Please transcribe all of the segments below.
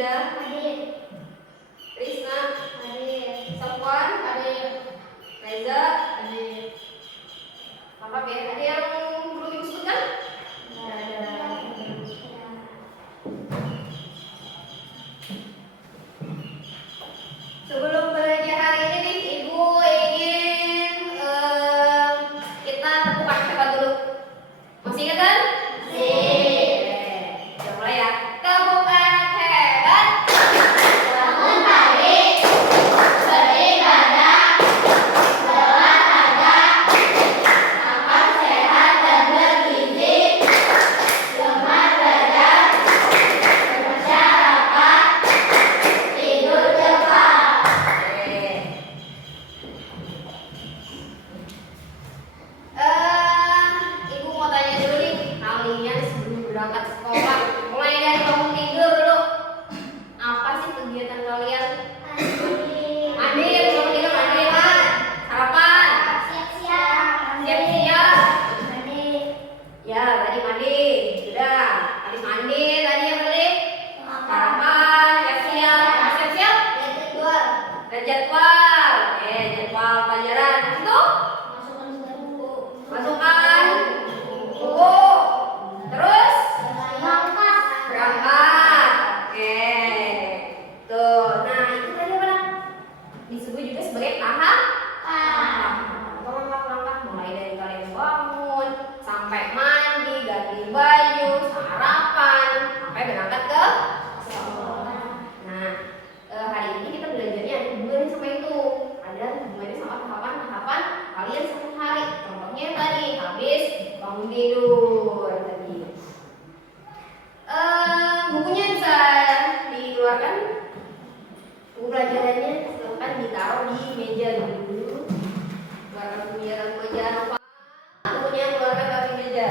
Yuda? Hadir. Risna? Hadir. Safwan? Hadir. Reza? Hadir. Lengkap ya? Ada yang belum disebutkan? Tidak ada. Sebelum belajar hari ini nih, Ibu ingin kita temukan siapa dulu? Masih ingat kan? Masih. Kita mulai ya. Temukan hebat. Bangun pagi, beribadah, olahraga, makan sehat dan bergizi, gemar belajar, kerja rapat, tidur cepat. Ibu mau tanya dulu nih, kalian sebelum berangkat sekolah, mulai dari bangun tidur dulu. Apa sih kegiatan kalian? Mandi, bangun tidur mandi kan? Sarapan? Siap-siap. Siap-siap. Mandi. Ya, tadi mandi. Sudah. Habis mandi tadi apa tadi? Sarapan, siap-siap. Siap-siap? Dan jadwal. Jadwal pelajaran. Itu masukkan buku. Terus berangkat. Oke. Tuh. Nah, itu tadi apa? Disebut juga sebagai tahap. Atau langkah-langkah mulai dari kalian bangun sampai mandi, ganti baju, sarapan, sampai berangkat ke sekolah. Nah, hari ini kita belajarnya ada hubungannya sama itu. Ada hubungannya sama tahapan-tahapan kalian sehari-hari. Contohnya tadi habis bangun tidur tadi. Bukunya bisa dikeluarkan. Buku pelajarannya silakan ditaruh di meja dulu. Keluarkan bukunya dan jangan lupa bukunya keluarkan dari meja.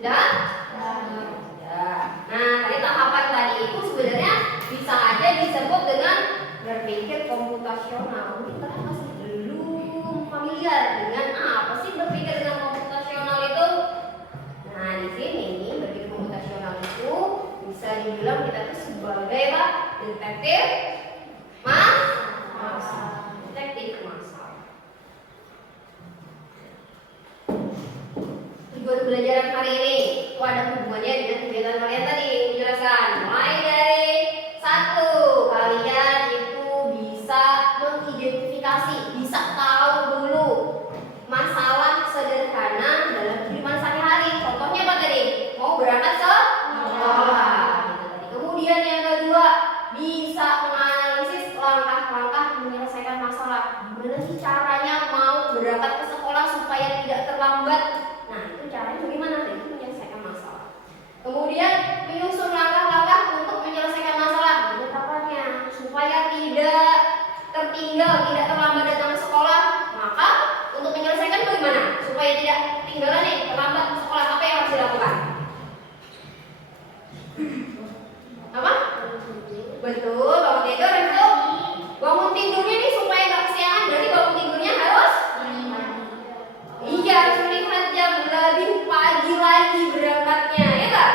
Sudah? Sudah. Nah, tadi tahapan tadi itu sebenarnya bisa aja disebut dengan berpikir komputasional. Mungkin kalian masih belum familiar dengan apa sih berpikir dengan komputasional itu. Nah, di sini berpikir komputasional itu bisa dibilang kita tuh sebagai apa? Detektif masalah. Detektif masalah. Tujuan pelajaran hari ini itu ada hubungannya dengan kegiatan kalian tadi menjelaskan. Mulai dari satu, kalian itu bisa mengidentifikasi, bisa tahu dulu masalah sederhana dalam kehidupan sehari-hari. Contohnya apa tadi? Mau berangkat sekolah. Gitu tadi. Kemudian yang kedua, bisa menganalisis langkah-langkah menyelesaikan masalah. Gimana sih caranya mau berangkat ke sekolah supaya tidak terlambat? Nah, itu caranya bagaimana? Itu menyelesaikan masalah. Kemudian menyusun langkah-langkah untuk menyelesaikan masalah. Penetapannya supaya tidak tertinggal, tidak terlambat datang ke sekolah. Maka untuk menyelesaikan bagaimana? Supaya tidak ketinggalan nih, terlambat ke sekolah, apa yang harus dilakukan? Apa? Betul, bangun tidur itu. Bangun tidurnya nih supaya nggak kesiangan, berarti bangun tidurnya harus iya, harus melihat jam lebih pagi lagi berangkatnya, ya nggak?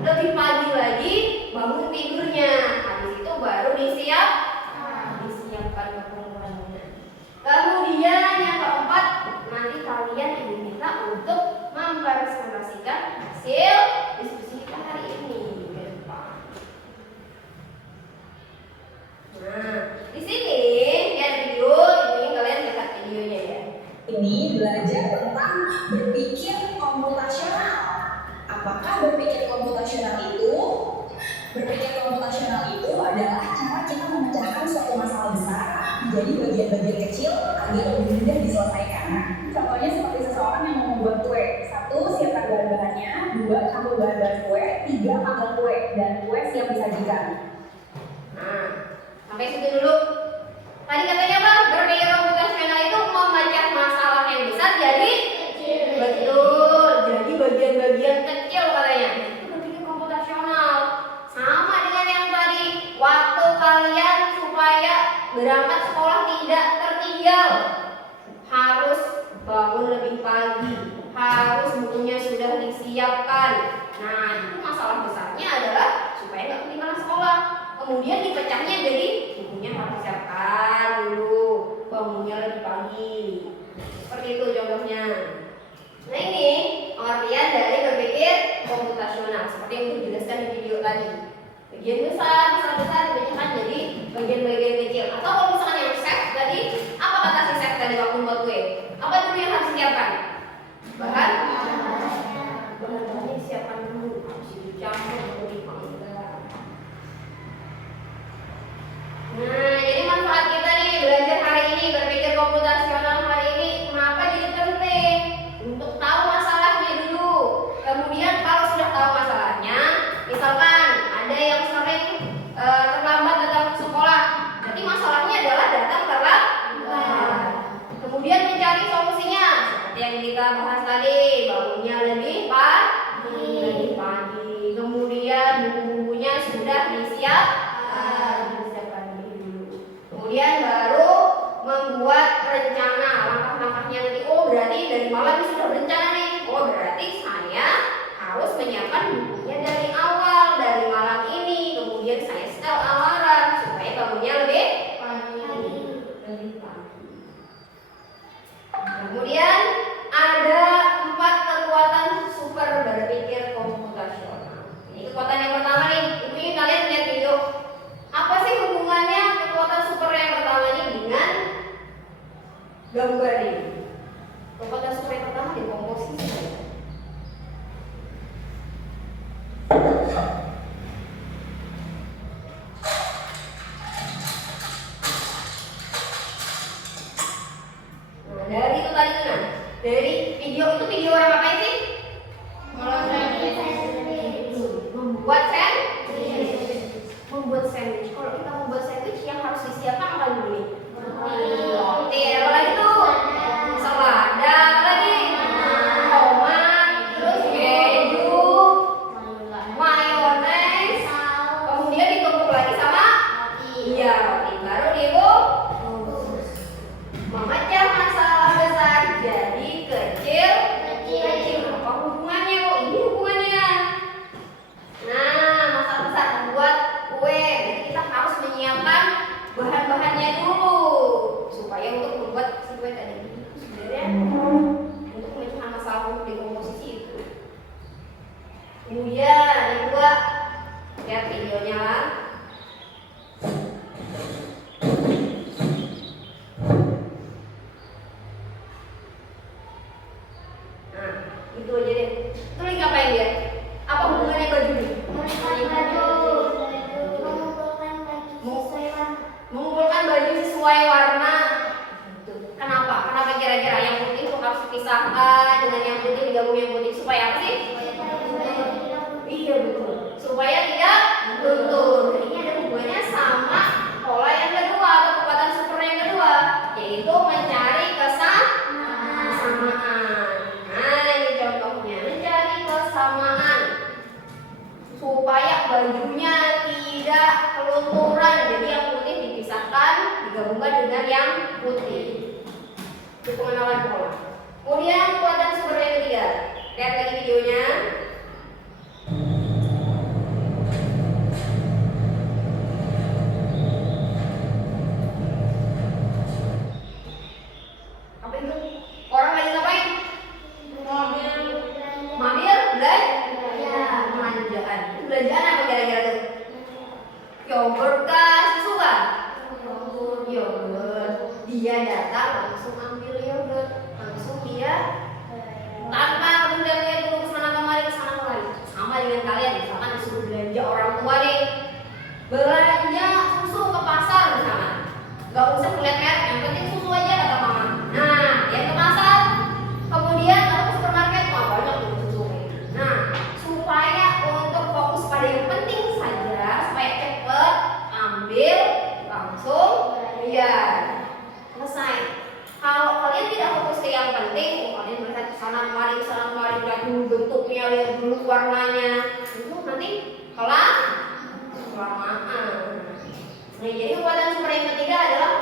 Lebih pagi lagi bangun tidurnya. Habis itu baru disiapkan keperluannya. Kemudian yang keempat, nanti kalian diminta untuk mempresentasikan hasil diskusi kita hari ini ke depan. Nah, di sini lihat video, ini kalian lihat videonya ya. Ini belajar tentang berpikir komputasional. Apakah berpikir komputasional itu? Berpikir komputasional itu adalah cara kita memecahkan suatu masalah besar menjadi bagian-bagian kecil agar lebih mudah diselesaikan. Contohnya seperti seseorang yang mau membuat kue. 1. Siapkan bahan-bahannya. 2. Campur bahan-bahan kue. 3. Panggang kue. Dan kue siap disajikan. Nah, berangkat sekolah tidak tertinggal. Harus bangun lebih pagi, harus bukunya sudah disiapkan. Nah, itu masalah besarnya adalah supaya nggak ketinggalan sekolah. Kemudian dipecahnya jadi bukunya harus disiapkan dulu, bangunnya lebih pagi. Seperti itu contohnya. Nah, ini pengertian dari berpikir komputasional seperti yang dijelaskan di video tadi. Bagian besar, masalah besar dipecahkan jadi bagian-bagian kecil. Atau kalau misalnya yang set tadi, apa kata si set tadi waktu membuat kue? Apa dulu yang harus disiapkan? Bahan-bahannya disiapkan dulu, harus dicampur, baru dipanggang. Nah, jadi manfaat kita nih belajar hari ini berpikir komputasional hari ini kenapa jadi penting? Untuk tahu masalahnya dulu. Kemudian kalau sudah tahu masalahnya, misalkan ada yang sering terlambat datang ke sekolah, berarti masalahnya adalah datang terlambat. Kemudian mencari solusinya, seperti yang kita bahas tadi, bangunnya lebih pagi. Kemudian buku-bukunya sudah disiapkan dulu. Kemudian baru membuat rencana langkah-langkahnya nanti. Oh, berarti dari malam sudah berencana nih. Oh, berarti saya harus menyiapkan bukunya dari awal, dari malam ini. Kemudian saya setel alarm supaya bangunnya lebih pagi. Kemudian ada 4 kekuatan super berpikir komputasional. Ini kekuatan yang pertama nih. Ini kalian lihat video. Apa sih hubungannya kekuatan super yang pertama ini dengan gambar ini? Kekuatan super yang pertama di komposisi. Nah, dari itu tadi kan, dari video itu video yang apa sih? Membuat sandwich. Kalau kita membuat sandwich yang harus disiapkan apa dulu nih? Roti, apa lagi tuh? Selada, apa lagi? Tomat, terus keju, mayones, kemudian ditumpuk lagi sama roti. Baru dibungkus. Memecah masalah besar jadi kecil. Apa hubungannya? Oh, ini hubungannya. Nah, masalah besar membuat kue. Jadi kita harus menyiapkan bahan-bahannya dulu supaya untuk membuat si kue tadi itu sebenarnya untuk memecahkan masalah di komposisi itu. Kemudian yang kedua, lihat videonya lah. Nah, itu aja deh. Itu lagi ngapain dia? Apa hubungannya baju nih? Mengumpulkan baju sesuai warna. Kenapa? Kenapa kira-kira yang putih itu harus dipisahkan dengan yang putih digabung yang putih supaya apa sih? Iya betul. Supaya tidak luntur. Ini ada hubungannya sama pola yang kedua atau kekuatan super yang kedua, yaitu mencari kesamaan. Nah, ini contohnya mencari kesamaan supaya bajunya tidak kelunturan. Jadi yang putih dipisahkan, digabungkan dengan yang putih. Itu pengenalan pola. Kemudian kekuatan super yang ketiga. Lihat lagi videonya. Apa itu? Orang lagi ngapain? Belanjaan. Itu belanjaan apa kira-kira tuh? Yogurt kah? Susu kah? Yogurt. Dia datang langsung ambil yogurt, langsung dia tanpa kemudian lihat dulu kesana kemari. Sama dengan kalian, misalkan disuruh belanja orang tua nih, belanja susu ke pasar misalnya, nggak usah melihat merek, yang penting susu aja kata mama. Nah, dia ke pasar, kemudian ke supermarket, wah banyak tuh susu. Nah, supaya untuk fokus pada yang penting saja, supaya cepet ambil langsung bayar, selesai. Kalau kalian tidak fokus ke yang penting, kalian melihat kesana kemari, lihat dulu bentuknya, lihat dulu warnanya, itu nanti kelamaan. Nah, jadi kekuatan super yang ketiga adalah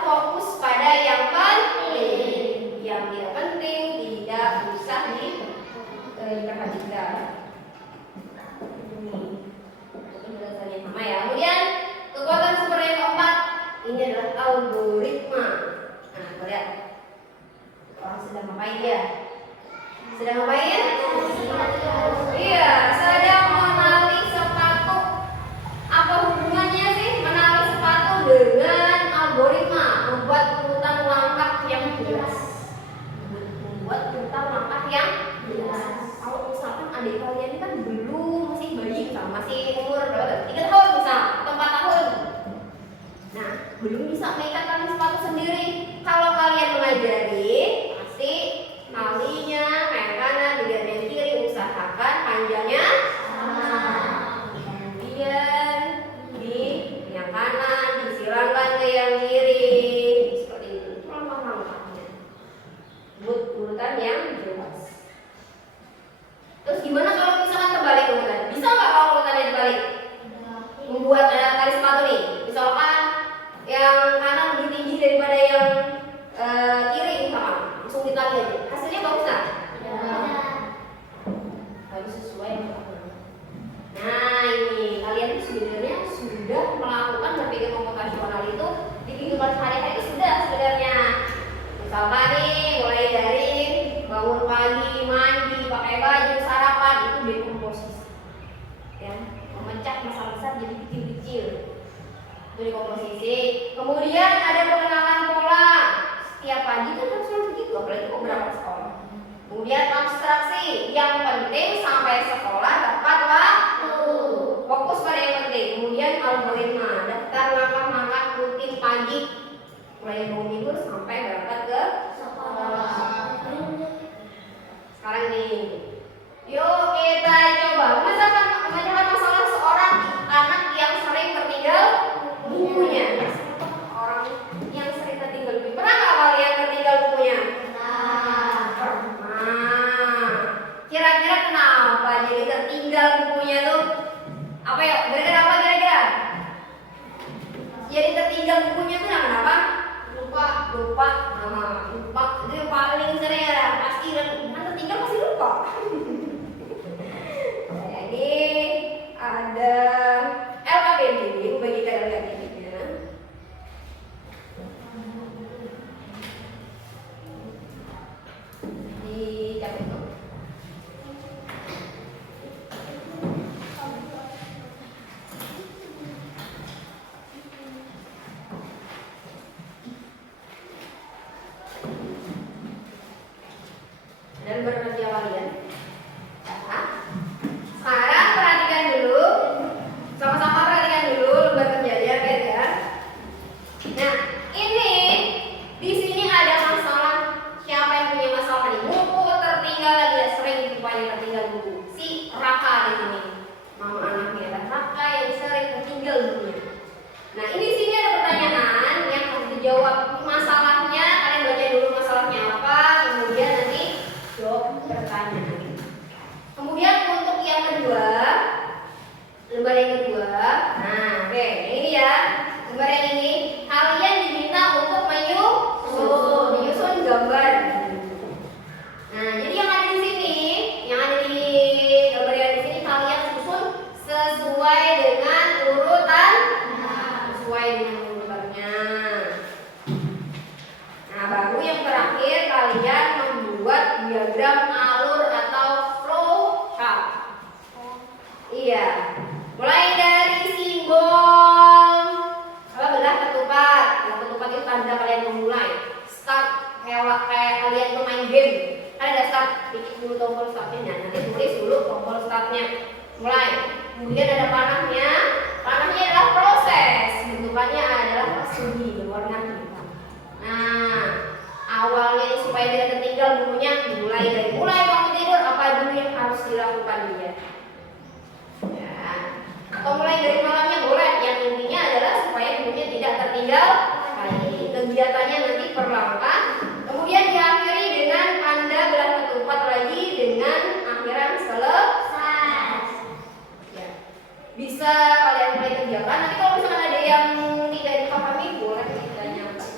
algoritma. Nah, kita lihat orang sedang ngapain dia? Sedang ngapain? Iya, sedang menali sepatu. Apa hubungannya sih menali sepatu dengan algoritma? Membuat urutan langkah yang jelas. Membuat urutan langkah yang jelas. Kalau misalkan adik kalian ini kan belum, masih bayi, masih umur berapa? 3 tahun misal, atau 4 tahun. Nah, belum bisa mengikat tali sepatu sendiri. Kalau kalian mengajari, pasti talinya kayak kanan, dilihat yang kiri, usahakan panjangnya sama. Kemudian di yang kanan disilangkan ke yang kiri, seperti itu. Langkah-langkahnya. Urutan yang jelas. Terus gimana kalau misalkan terbalik urutan? Bisa nggak kalau urutannya terbalik? Membuat tali sepatu nih, misalkan yang kanan lebih tinggi daripada yang kiri, misalkan langsung ditali aja. Hasilnya bagus nggak? Harus sesuai dengan aturan. Nah ini kalian tuh sebenarnya sudah melakukan berpikir komputasional itu di kehidupan sehari-hari itu sudah sebenarnya. Misalkan nih mulai dari bangun pagi, mandi, pakai baju, sarapan itu dekomposisi. Ya, memecah masalah besar jadi kecil-kecil. Itu dekomposisi. Kemudian ada pengenalan pola. Setiap pagi kan harus begitu, apalagi mau berangkat sekolah. Kemudian abstraksi, yang penting sampai sekolah tepat waktu. Fokus pada yang penting. Kemudian algoritma, daftar langkah-langkah rutin pagi mulai bangun tidur sampai berangkat ke sekolah. Sekarang nih, yuk kita coba memecahkan masalah seorang anak yang sering tertinggal bukunya. Orang yang sering tertinggal bukunya. Pernah nggak kalian tertinggal bukunya? Pernah. Kira-kira kenapa jadi tertinggal bukunya tuh? Apa ya? Gara-gara apa kira-kira? Jadi tertinggal bukunya tuh kenapa? Lupa. Lupa. Itu yang paling sering ya. Pasti kan tertinggal pasti lupa. Jadi ada LKPD bagi kalian ini. Dicatat dulu. Dan berkerja kalian. Sekarang perhatikan dulu, sama-sama perhatikan dulu lembar kerjanya, guys ya. Nah, ini di sini ada masalah. Siapa yang punya masalah nih? Buku tertinggal lagi ya, sering rupanya tertinggal buku. Si Raka di sini, mama anaknya Raka yang sering tertinggal bukunya. Nah, ini di sini ada pertanyaan yang harus dijawab. Masalahnya, kalian baca dulu masalahnya apa, kemudian nanti jawab pertanyaan. Kemudian untuk yang kedua, lembar yang kedua, nah oke, ini ya, lembar yang ini, kalian diminta untuk menyusun gambar. Nah, jadi yang ada di sini, yang ada di gambar yang di sini kalian susun sesuai dengan urutan, sesuai dengan urutannya. Nah, baru yang terakhir kalian membuat diagram alur atau flow chart. Iya. Mulai dari simbol belah ketupat. Belah ketupat itu tanda kalian memulai. Start kayak kalian tuh main game. Kalian ada start, bikin dulu tombol startnya. Nanti tulis dulu tombol startnya. Mulai. Kemudian ada panahnya. Panahnya adalah proses. Bentukannya adalah persegi berwarna hitam. Nah, awalnya supaya tidak tertinggal bukunya mulai bangun tidur apa dulu yang harus dilakukan dia. Ya. Atau mulai dari malamnya boleh. Yang intinya adalah supaya bukunya tidak tertinggal. Kegiatannya nanti per langkah. Kemudian diakhiri dengan tanda belah ketupat lagi dengan akhiran selesai. Ya. Bisa kalian mulai kerjakan. Nanti kalau misalkan ada yang tidak dipahami boleh ditanyakan.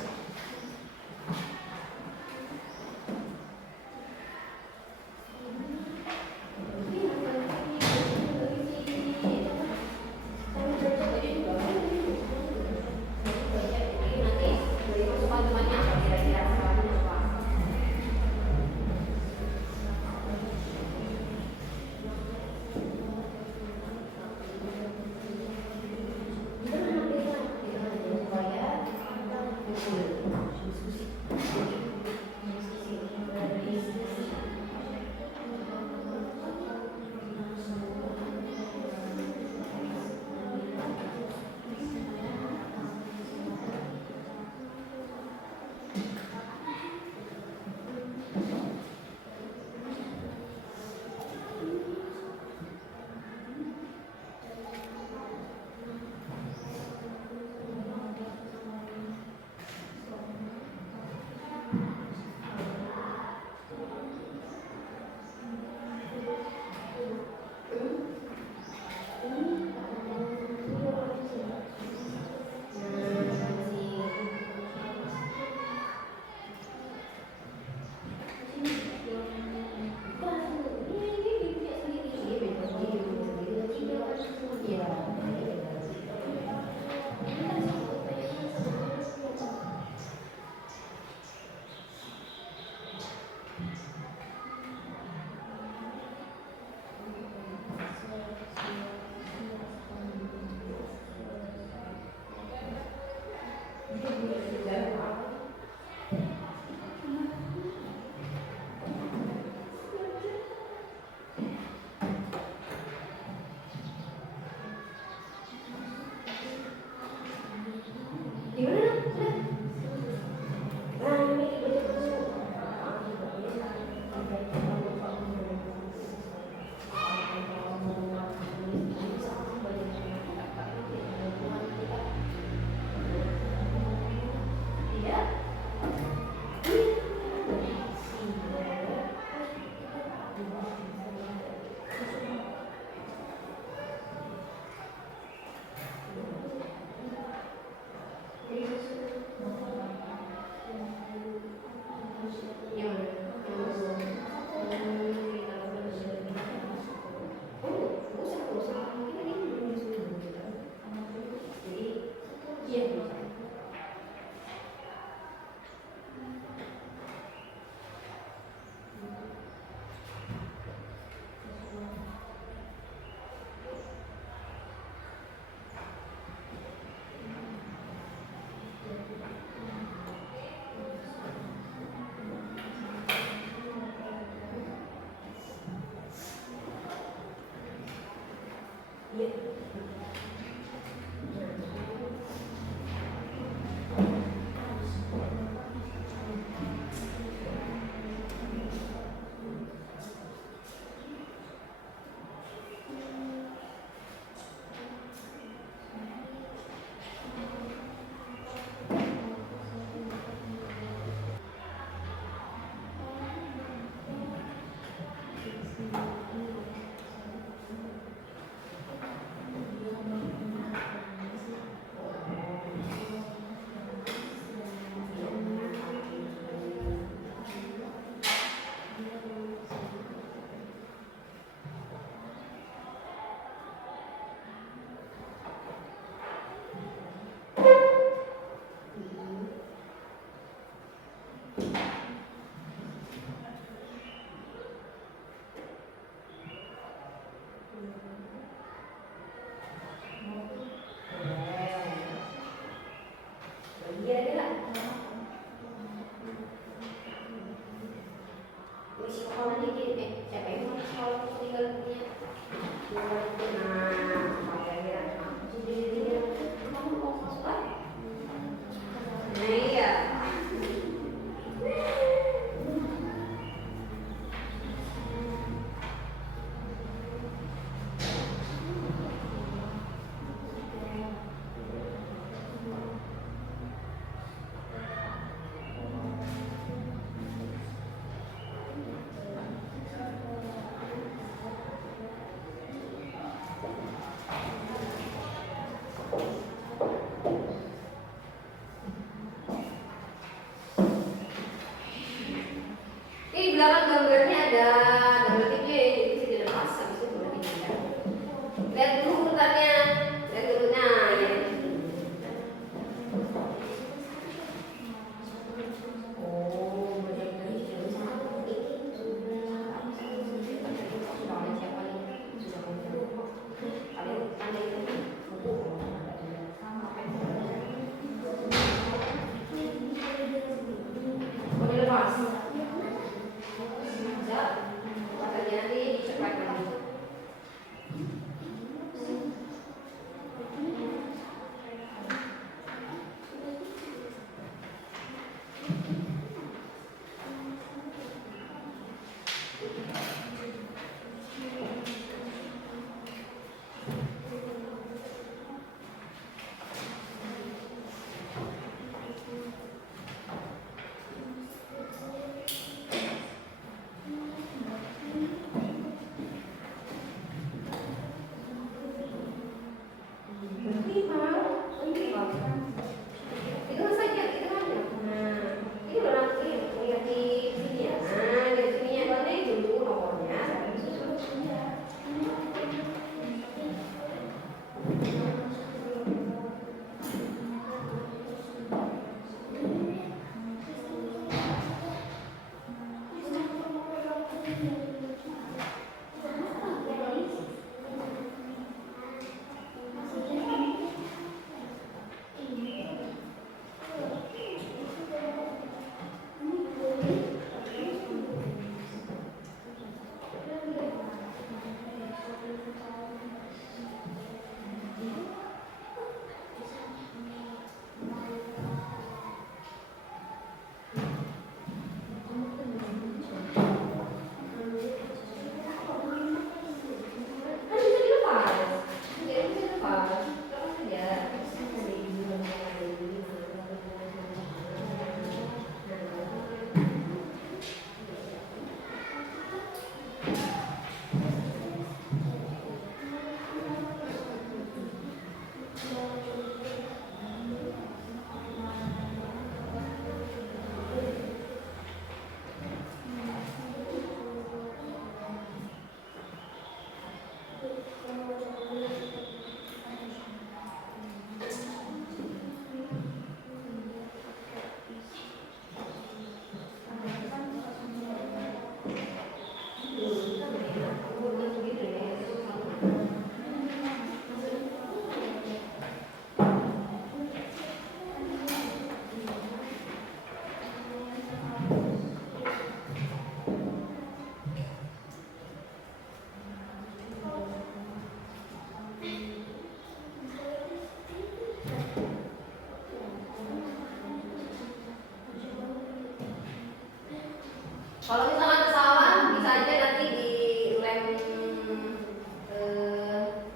Kalau misalkan kesalahan bisa aja nanti dilem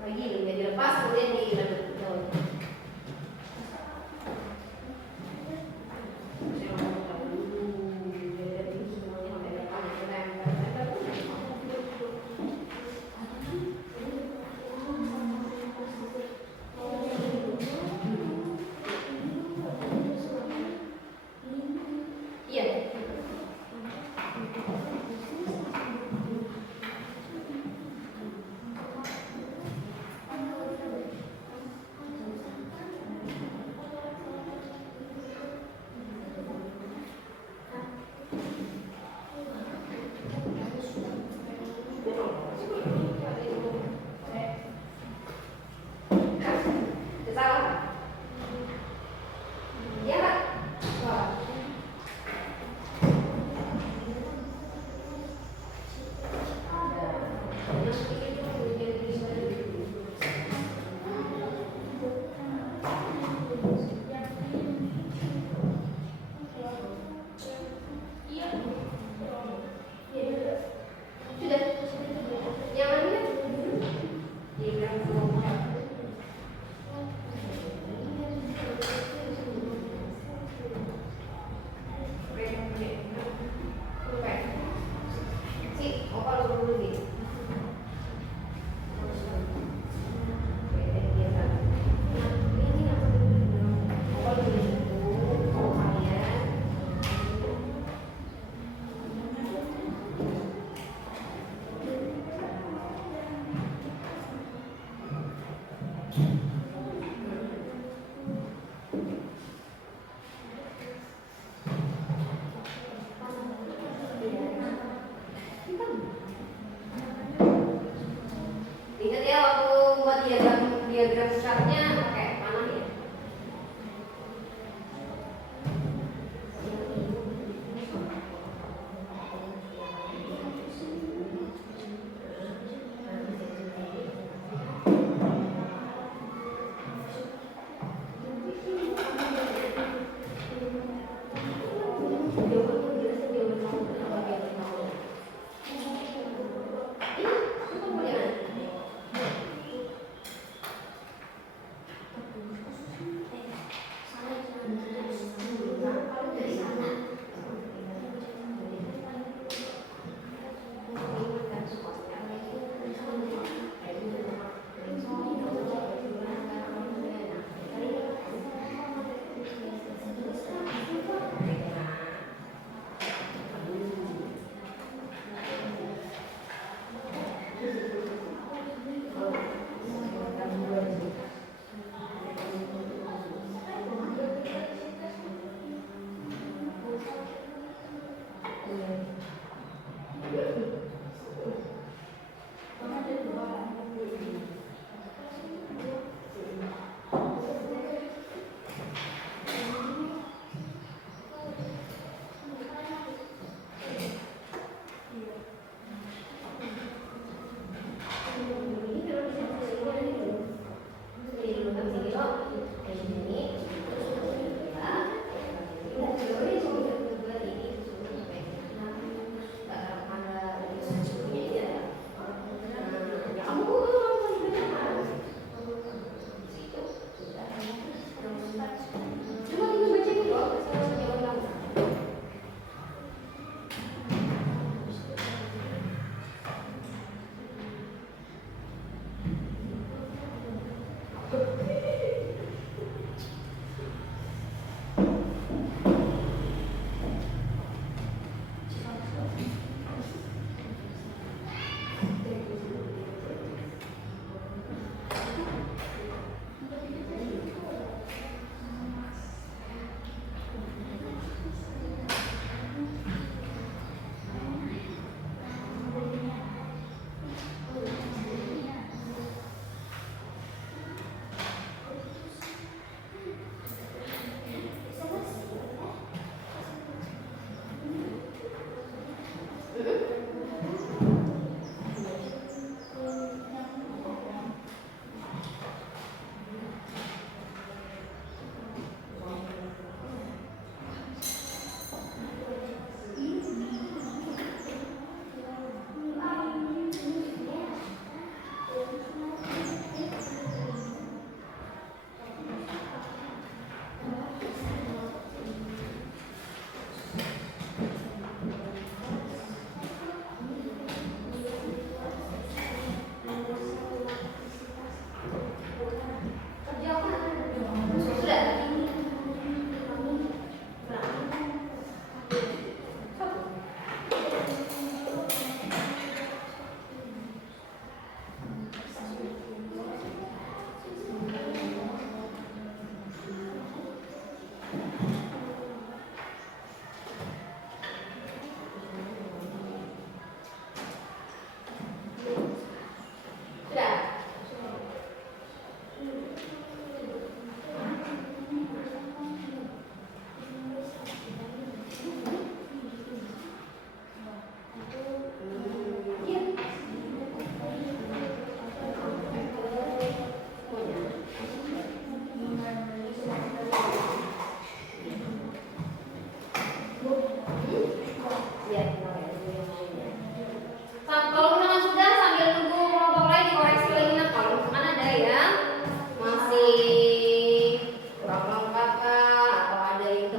lagi ya dilepas kemudian dilem daun. Iya.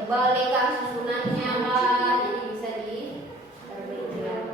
kembalikan susunannya Pak, jadi bisa diperbaiki lagi.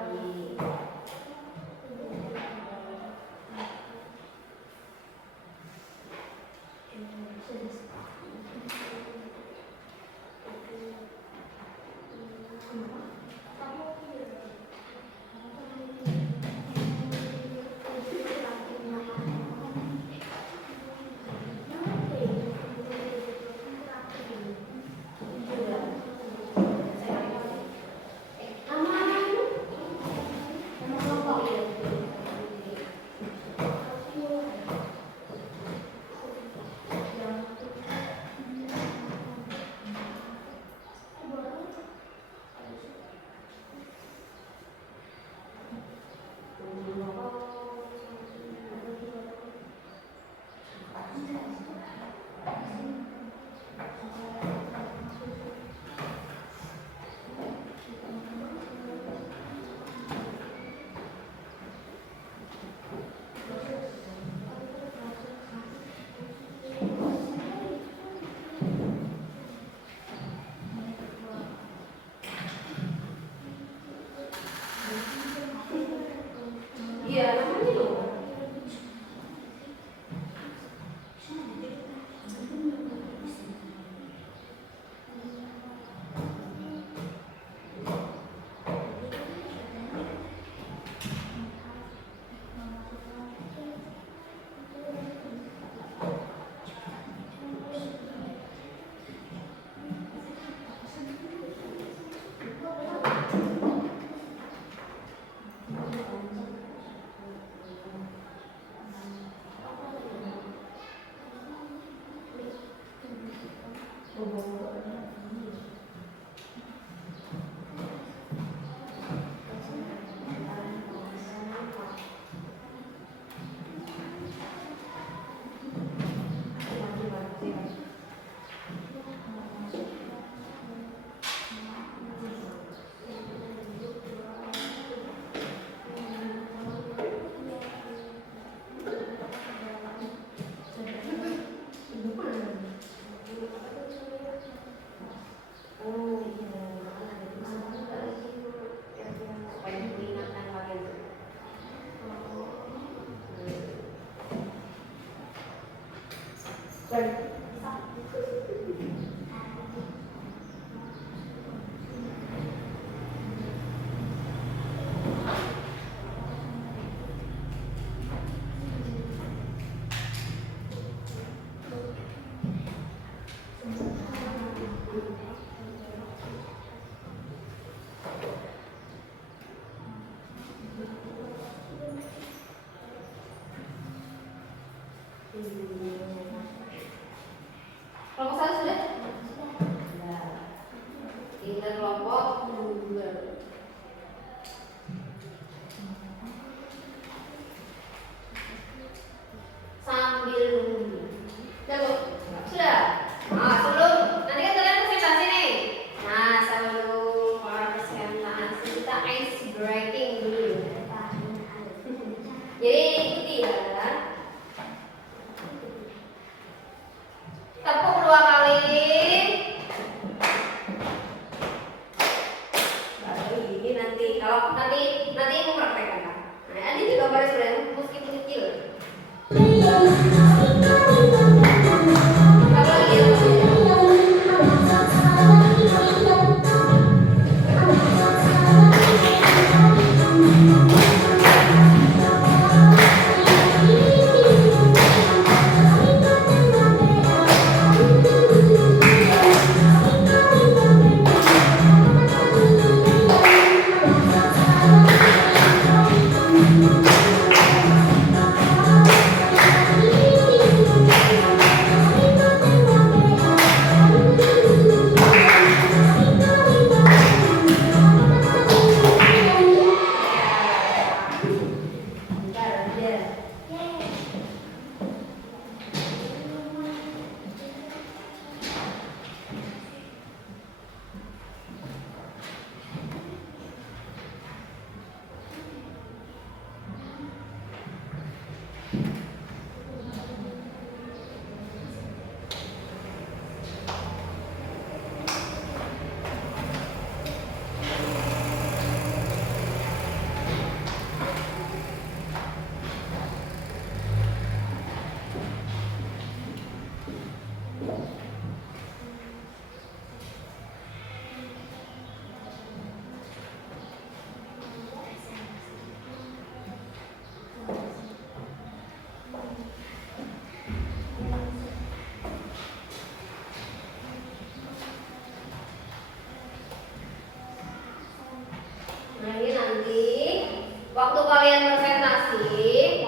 waktu kalian presentasi,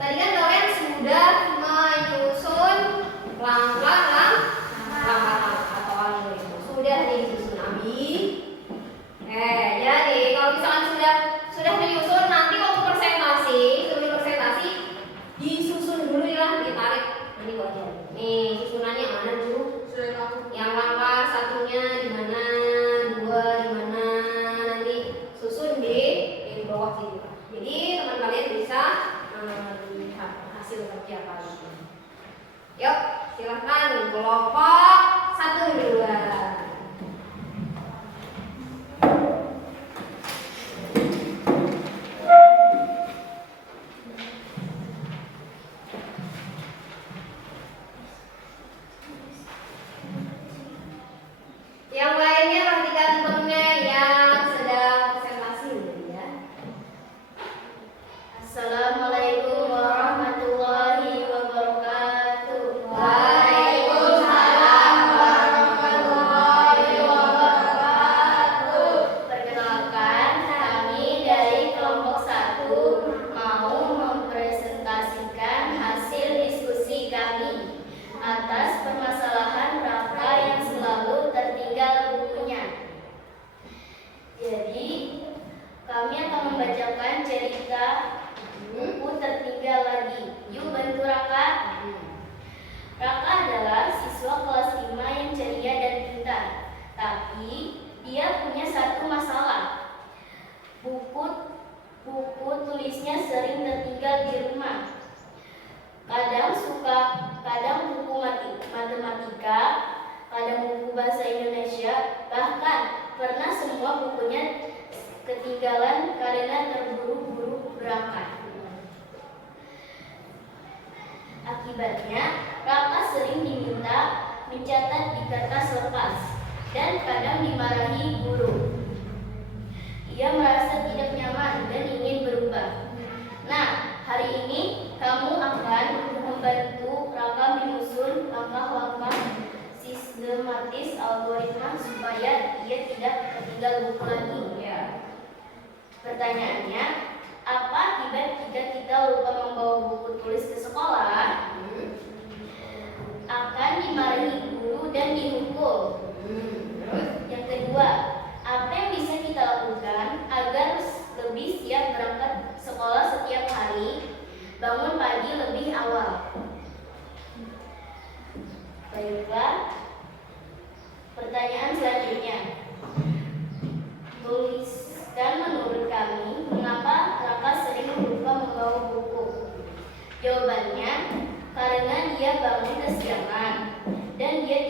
tadi kan kalian sudah menyusun langkah atau algoritma. Sudah disusun Abi. Jadi kalau misalkan sudah menyusun, nanti waktu presentasi, sebelum presentasi disusun dulu ya, ditarik. Ini kok aja. Nih, susunannya mana dulu? Sudah tahu. Yang langkah satunya di mana, dua di mana, nanti susun di bawah sini. Jadi teman kalian bisa melihat hasil kerja kalian. Yuk, silahkan kelompok 1, 2. Yang lainnya perhatikan temennya yang sedang presentasi ya. Assalamualaikum warahmatullahi wabarakatuh. Waalaikumsalam warahmatullahi wabarakatuh. Perkenalkan, kami dari kelompok 1 mau mempresentasikan hasil diskusi kami atas permasalahan Raka yang selalu tertinggal bukunya. Jadi, kami akan membacakan cerita buku tertinggal lagi. Yuk bantu Raka. Raka adalah siswa kelas 5 yang ceria dan pintar. Tapi dia punya satu masalah. Buku tulisnya sering tertinggal di rumah. Kadang buku matematika, kadang buku bahasa Indonesia, bahkan pernah semua bukunya ketinggalan karena terburu-buru berangkat. Akibatnya, Raka sering diminta mencatat di kertas lepas dan kadang dimarahi guru. Ia merasa tidak nyaman dan ingin berubah. Nah, hari ini kamu akan membantu Raka menyusun langkah-langkah sistematis algoritma supaya ia tidak ketinggal buku lagi. Pertanyaannya, apa akibat jika kita lupa membawa buku tulis ke sekolah? Akan dimarahi guru dan dihukum. Yang kedua, apa yang bisa kita lakukan agar lebih siap berangkat sekolah setiap hari? Bangun pagi lebih awal. Baiklah, pertanyaan selanjutnya. Tuliskan menurut kami mengapa Raka sering lupa membawa buku. Jawabannya, karena dia bangun kesiangan dan dia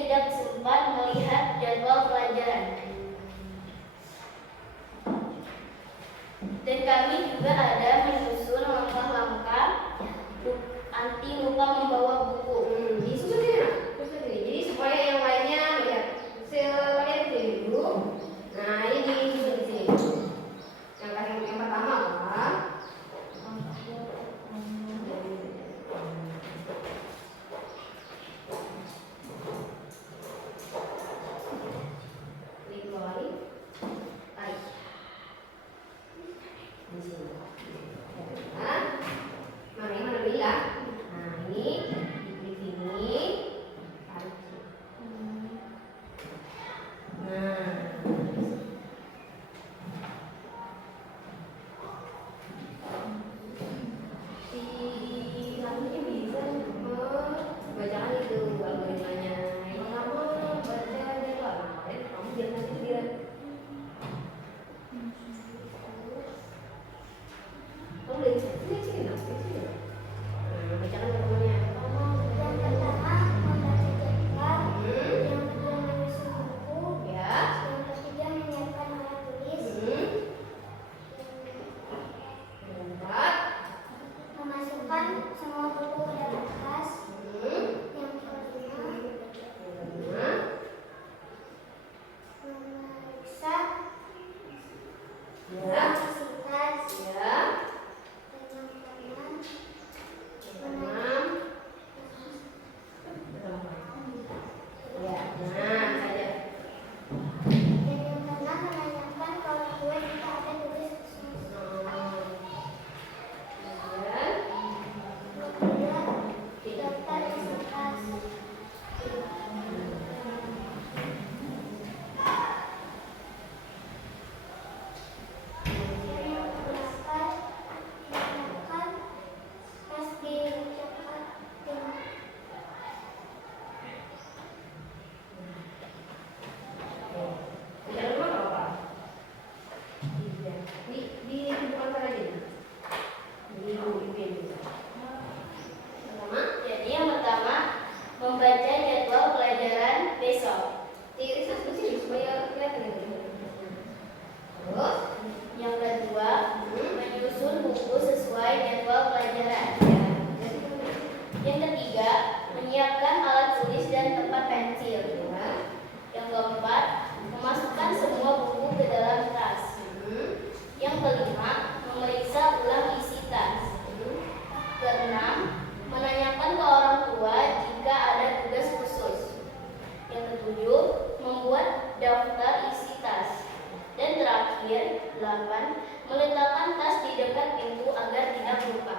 membuat daftar isi tas. Dan terakhir, 8. Meletakkan tas di dekat pintu agar tidak lupa.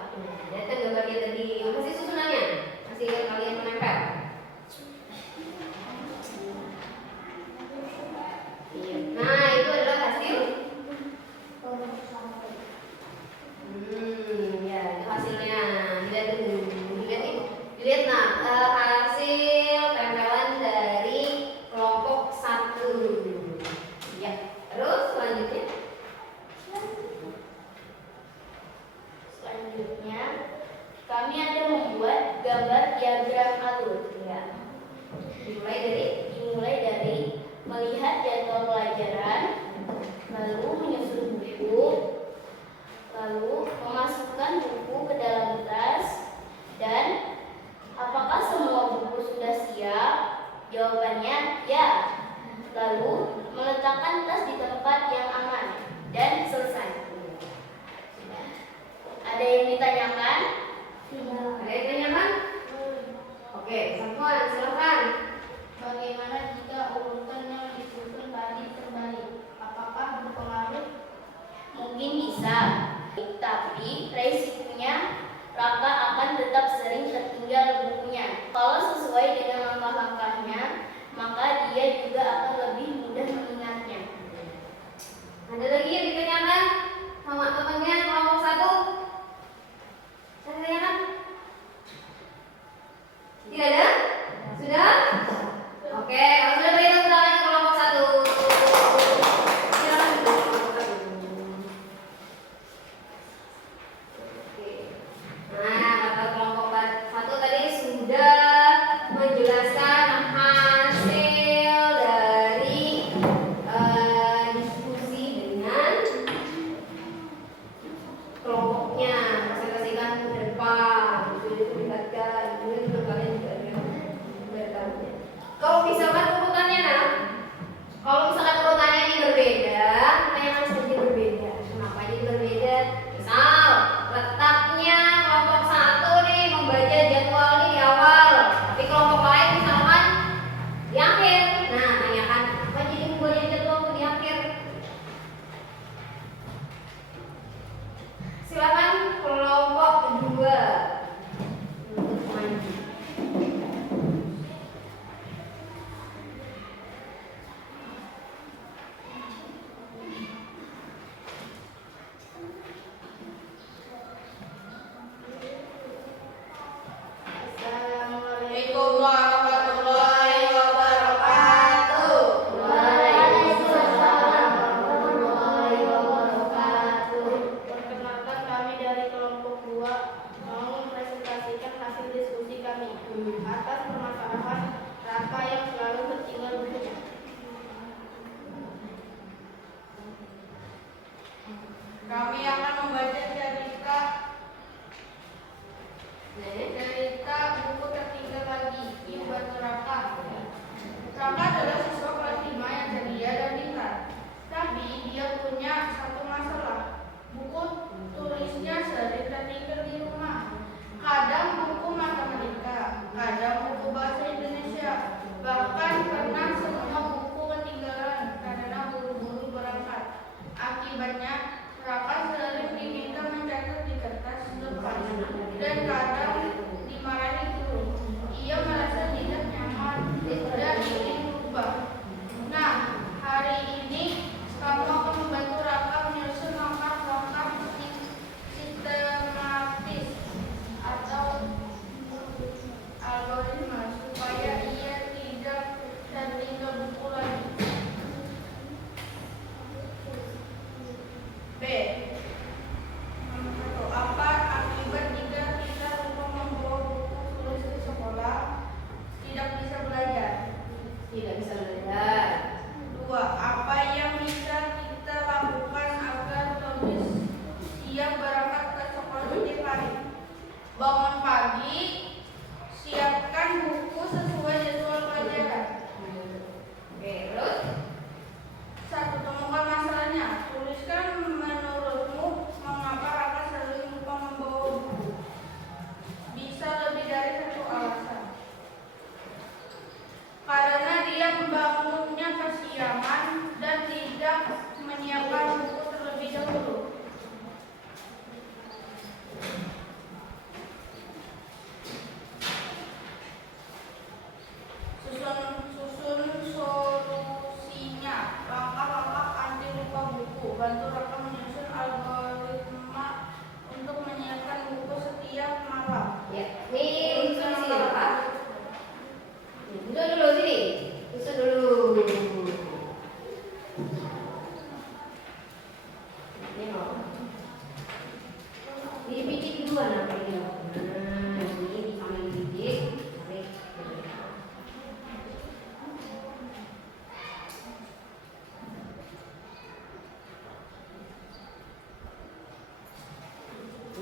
Lihat kan gambarnya tadi, masih susunannya, masih kalian menempel. Iya. Nah, itu adalah hasil. Ya, itu hasilnya. Dilihat dulu, dilihat nih. Dilihat nah, hasil tempelan dari kelompok 1. Ya, terus selanjutnya. Selanjutnya, kami ada membuat gambar diagram alur. Ya. Dimulai dari melihat jadwal pelajaran, lalu menyusun buku, lalu memasukkan buku ke dalam tas, dan apakah semua buku sudah siap? Jawabannya ya. Lalu meletakkan tas di tempat yang aman dan selesai. Ada yang ditanyakan? Ada yang tanyakan? Oke, Samuel, silakan. Bagaimana jika urutan yang disusun tadi terbalik? Apakah berpengaruh? Mungkin bisa, tapi resikonya Raka akan tetap sering tertinggal bukunya. Kalau sesuai dengan langkah-langkahnya, maka dia juga akan lebih mudah mengingatnya. Ada lagi yang ditanyakan sama temannya kelompok 1? Ada tanyakan? Tidak ada? Sudah? Oke, kalau sudah beri tepuk tangan membantu Raka menyusun algoritma untuk menyiapkan buku setiap malam. Ya, ini susun di sini Pak. Duduk dulu sini. Susun dulu. Ini mau. Dibidik duluan apa ini? Nah, ini sambil dibidik. Tarik.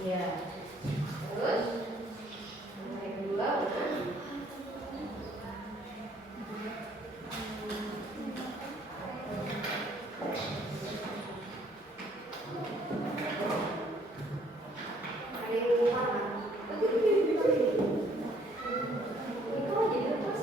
Iya. Terus yang kedua mana? Ada yang mau makan? Itu aja dia pas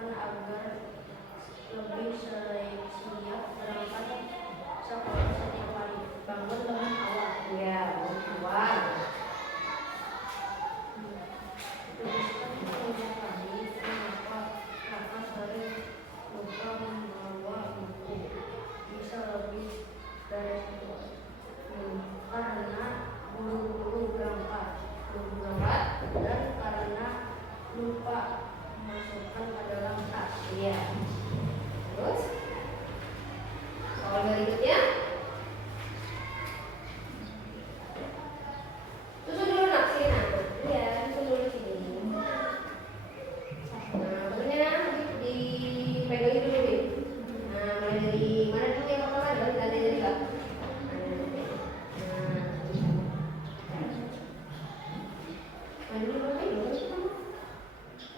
masukkan agar lebih siap berangkat sekolah setiap hari. Bangun lebih awal. Ya, awal. Tuliskan setiap hari kenapa kakak sering lupa membawa buku. Bisa lebih dari satu. Karena buru-buru berangkat dan karena lupa masukkan ke dalam tas. Iya. Terus soal berikutnya. Susun dulu nak sini nak. Iya, susun dulu sini. Nah, pokoknya dipegangin dulu deh. Nah, mulai dari mana dulu yang pertama? Dari belakang. Main dulu dulu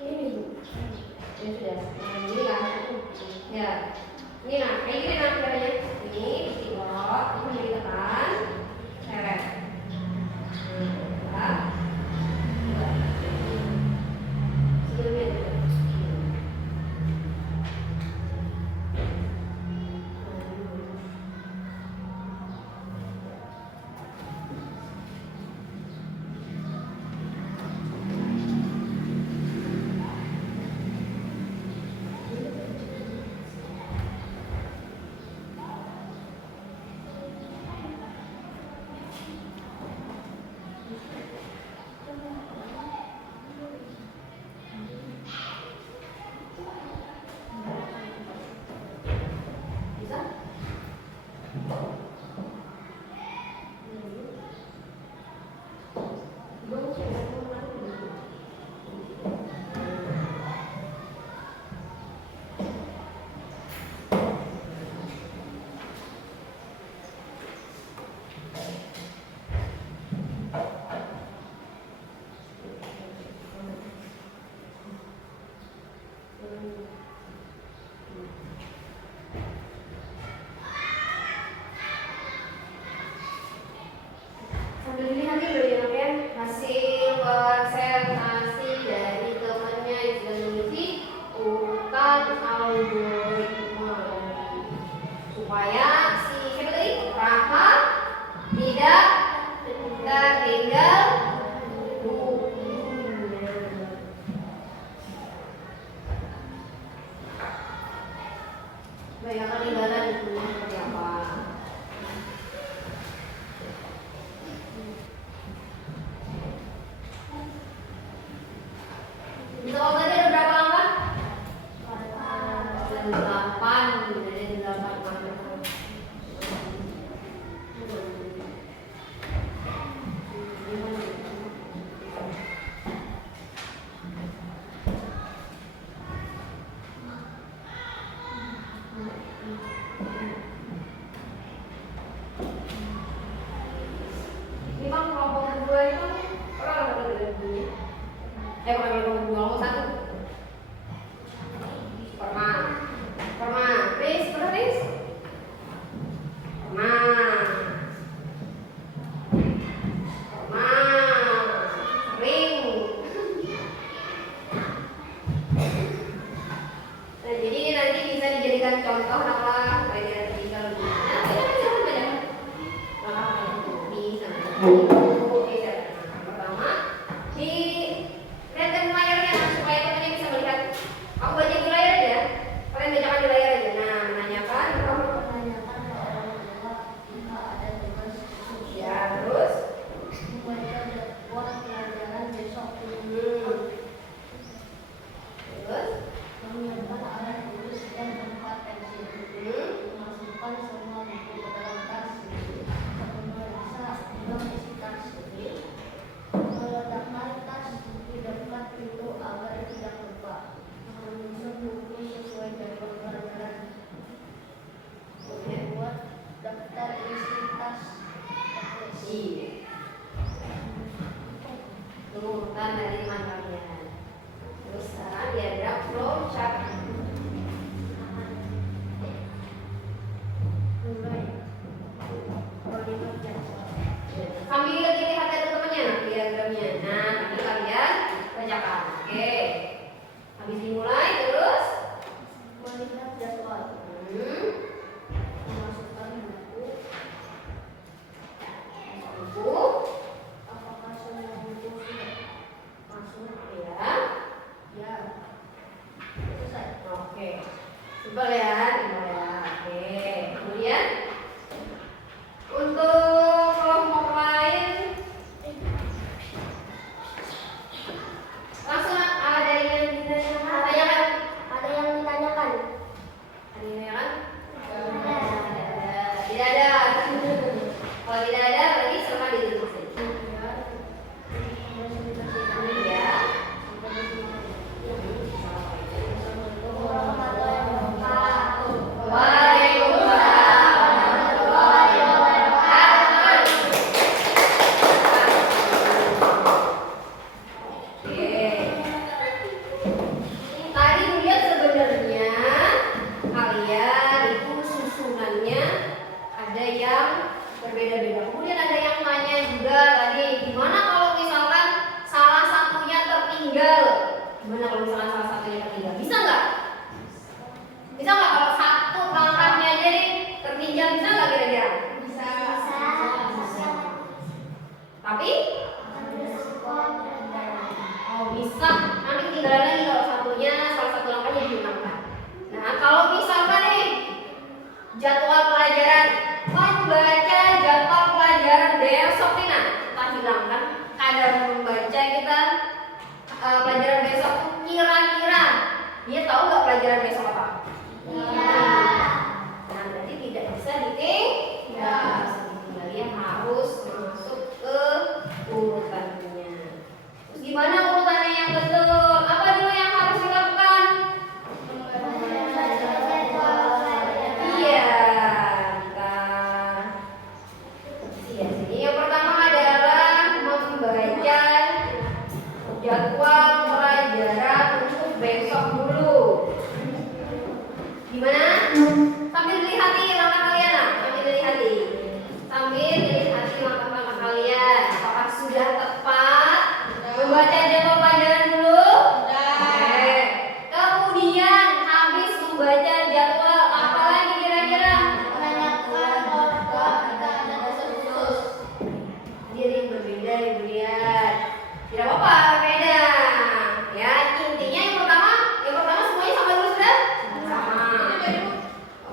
ini Bu. Ya sudah. Nah, ini kan. Ya. Ini nah, kayak gini nah caranya. Ini ditilok, ini ditekan. Seret. Nah, sebelumnya juga. Bisa? Sambil dilihat dulu ya Nak ya, hasil presentasi dari temannya yang sudah mengisi urutan algoritma supaya si siapa tadi? Raka tidak tertinggal bukunya. Bayangkan tinggalan bukunya seperti apa. Bisa kalau tadi ada berapa angka? 8. Dari 8 angka. Ini kan kelompok kedua itu orang ada dari bunyi. Bukan kelompok kedua, kelompok 1. Perma. Riz, berapa Riz? Perma. Ring. Nah, jadi ini nanti bisa dijadikan contoh apa bagian tinggal bunyinya. Bisa. Pertama, di lihatkan layarnya supaya teman-teman bisa melihat. Aku baca di layar aja. Kalian bacakan di layar aja. Nah, menanyakan Menanyakan ke orang tua jika ada tugas khusus. ya, terus Membaca jadwal pelajaran besok. terus Menyiapkan alat tulis dan tempat pensil. Masukkan semua buku ke dalam tas. Memeriksa ulang isi tas. Meletakkan tas di dekat pintu agar tidak lupa. Menyusun buku sesuai jadwal pelajaran. Membuat daftar isi tas. iya. Tunggu urutan dari teman kalian. Terus sekarang diagram flow chart. Mulai. Sambil dilihat dari temannya nah, diagramnya. Nah, nanti kalian bacakan. Oke. Habis dimulai terus Tapi oh bisa, nanti tinggal lagi kalau satunya salah satu langkahnya dihilangkan. Nah kalau misalkan nih jadwal pelajaran membaca jadwal pelajaran besok nih, nah kita hilangkan kadar membaca kita pelajaran besok. Kira-kira dia tahu nggak pelajaran besok apa? Nah berarti tidak bisa ditinggal. Dia harus masuk ke urutannya. Terus gimana urutannya yang betul? Apa dulu yang harus dilakukan? Iya, kita sini. Yang pertama adalah membaca jadwal pelajaran untuk besok dulu. Gimana? Sambil dilihati langkah kalian, nah. Sambil dilihati langkah-langkah kalian. Apakah sudah tepat membaca jadwal pelajaran dulu? Oke. Kemudian habis membaca jadwal, apa lagi kira-kira? Jadi berbeda, kemudian tidak apa-apa berbeda. Ya intinya yang pertama semuanya sama dulu sudah? Sama.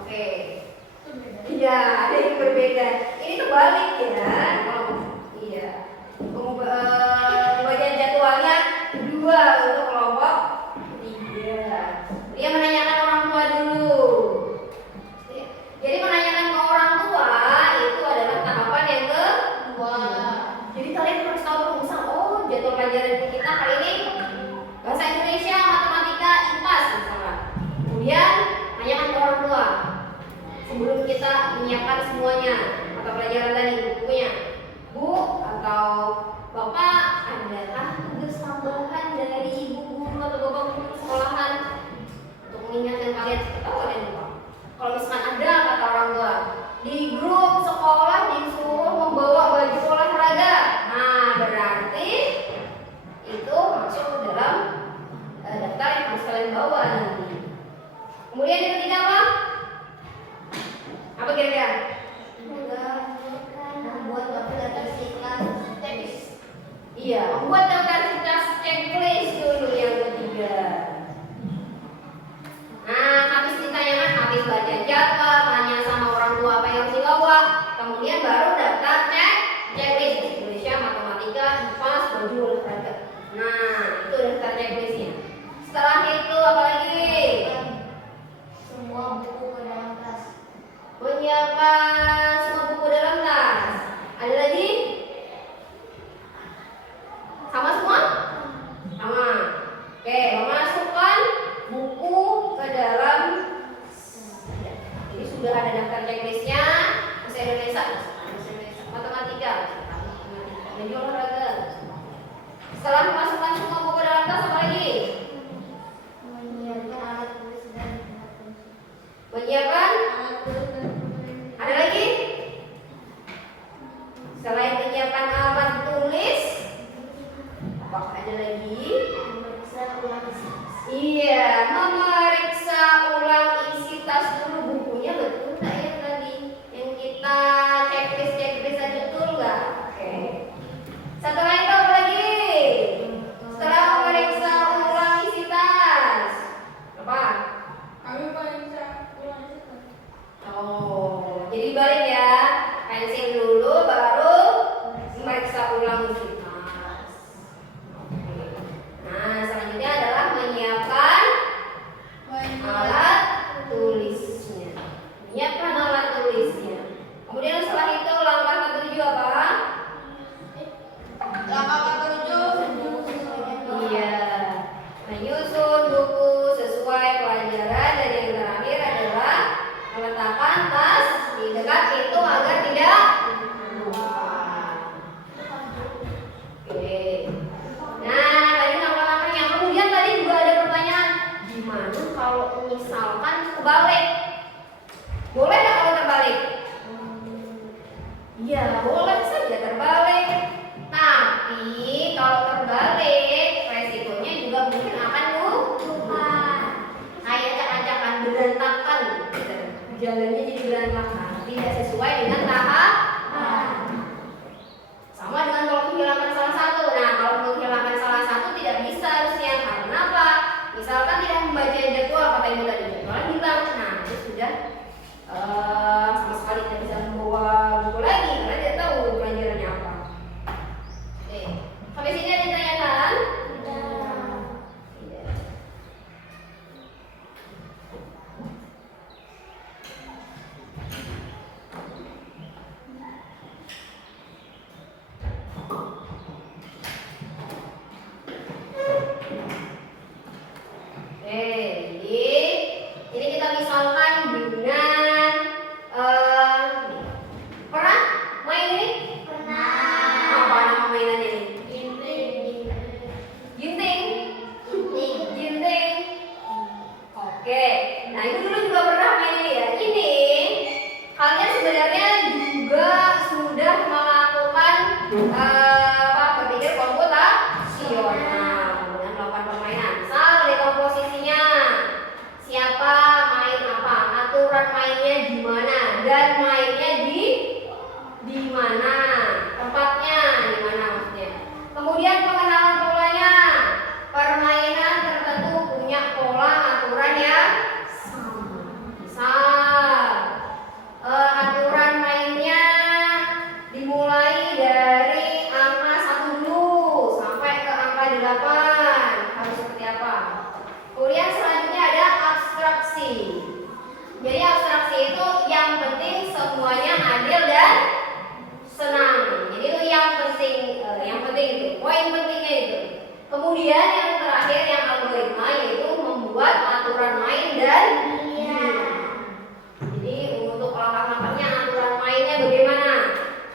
Oke. Iya, ada yang berbeda. Ini terbalik ya. Iya. Pembagian jadwalnya 2 untuk kelompok 3. Dia menanyakan orang tua dulu. Jadi menanyakan ke orang tua itu adalah tahapan yang kedua. Jadi kalian harus tahu misal, oh jadwal pelajaran kita hari ini bahasa Indonesia, matematika, IPAS misalnya. Kemudian tanyakan ke orang tua sebelum kita menyiapkan semuanya mata pelajaran tadi, bukunya. Bu atau bapak, adakah tugas tambahan dari ibu guru atau bapak guru sekolahan untuk mengingatkan kalian? Tahu kalian lupa. Kalau misalkan ada kata orang tua di grup sekolah disuruh membawa baju olahraga, nah berarti itu masuk dalam daftar yang harus kalian bawa nanti. Kemudian yang ketiga apa? Apa kira-kira? Membuat daftar checklist. Iya, membuat daftar checklist dulu yang ketiga. Nah, habis ditanyakan, habis baca jadwal, tanya sama orang tua apa yang harus dibawa, kemudian baru daftar checklist Indonesia, matematika, IPAS, baju olahraga. Nah, itu daftar checklistnya. Setelah itu apa lagi? Semua buku ke dalam tas. Menyiapkan semua buku dalam tas. Ada lagi? Sama semua? Sama. Oke, memasukkan buku ke dalam. Jadi sudah ada daftar checklistnya. Bahasa Indonesia, matematika, baju olahraga. Setelah memasukkan semua buku dalam tas, apa lagi? Menyiapkan alat tulis dan Menyiapkan. Ada lagi? Selain menyiapkan alat tulis, apa ada lagi? memeriksa ulang isi. Iya, memeriksa ulang isi tas dulu, bukunya betul nggak ya tadi yang kita checklist aja, betul nggak? Oke. Setelah itu apa lagi? Setelah memeriksa ulang isi tas, apa? Kami periksa ulang itu. Oh, jadi balik ya, pensil dulu baru memeriksa ulang isi tas. Oke. Nah, selanjutnya adalah menyiapkan berpikir komputasional, kemudian melakukan permainan. Misal dari komposisinya, siapa main apa, aturan mainnya gimana, dan mainnya di mana, tempatnya di mana maksudnya. Kemudian pengenalan polanya, permainan tertentu punya pola aturan yang sama. Misal aturan mainnya dimulai dari angka 1 dulu sampai ke angka 8, harus seperti apa. Kemudian selanjutnya ada abstraksi. Jadi abstraksi itu yang penting semuanya adil dan senang. Jadi itu yang penting itu, poin pentingnya itu. Kemudian yang terakhir yang algoritma, yaitu membuat aturan main dan giliran. Jadi untuk langkah-langkahnya, aturan mainnya bagaimana,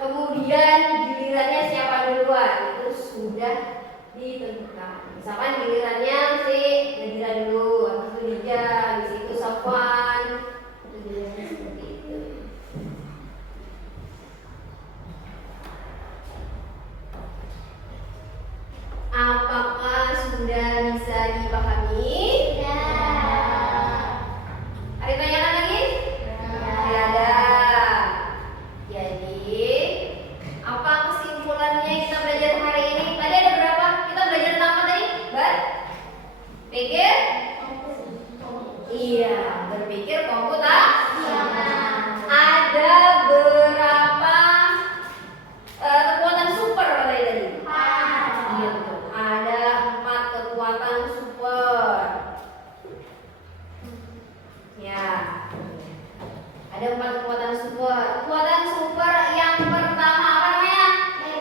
kemudian gilirannya siapa duluan, itu sudah ditentukan. Misalkan gilirannya si Nadira dulu, habis itu Dija, habis itu Safwan, gilirannya seperti itu. Apakah sudah bisa dipahami? Ada tanyakan lagi? Tidak ada. Jadi, apa kesimpulannya kita belajar hari ini? Tadi ada berapa? Kita belajar tentang apa tadi? Berpikir? Iya, berpikir komputasional. Ada berapa kekuatan super tadi? Iya betul. Ada 4 kekuatan super. Ya. Ada 4 kekuatan super. Kekuatan super yang pertama apa namanya?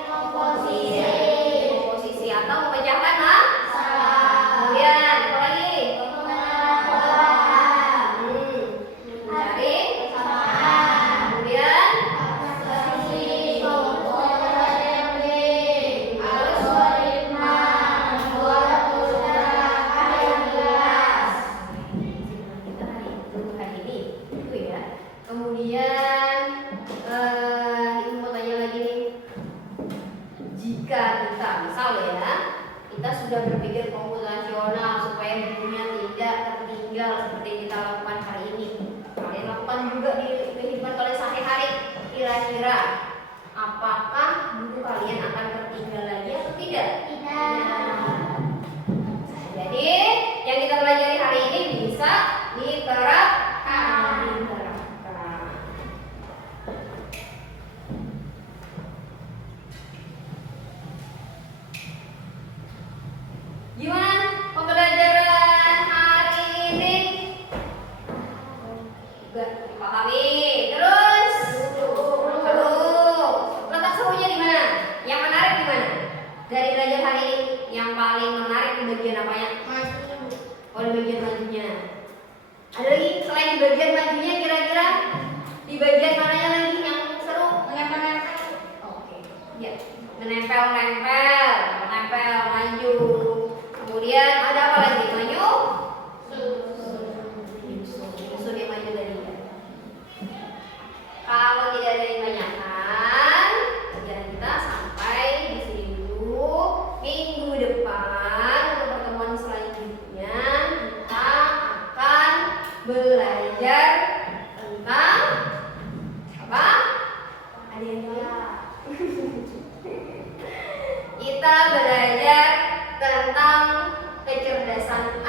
Komposisi atau memecahkan masalah. Kemudian apa lagi? Mencari kesamaan. Kemudian kemudian ibu mau tanya lagi nih, jika kita misal ya, kita sudah berpikir komputasional supaya bukunya tidak tertinggal seperti yang kita lakukan hari ini, kalian lakukan juga di kehidupan kalian sehari-hari, kira-kira apakah buku kalian akan tertinggal lagi atau tidak? Jadi yang kita pelajari hari ini bisa diterapkan. Gimana pembelajaran hari ini? Udah dipahami. Terus letak serunya di mana? Yang menarik di mana? Dari belajar hari ini, yang paling menarik di bagian apanya? Oh, di bagian majunya. Ada lagi selain di bagian majunya, kira-kira di bagian mananya lagi yang seru? Oke. Ya, menempel, maju. Kemudian ada apa lagi? Maju? Susun yang maju tadi. Kalau tidak ada yang tanyakan, pelajaran kita sampai di sini dulu. Minggu depan untuk pertemuan selanjutnya kita akan belajar tentang apa? Ada yang tahu? Kita belajar tentang kecerdasan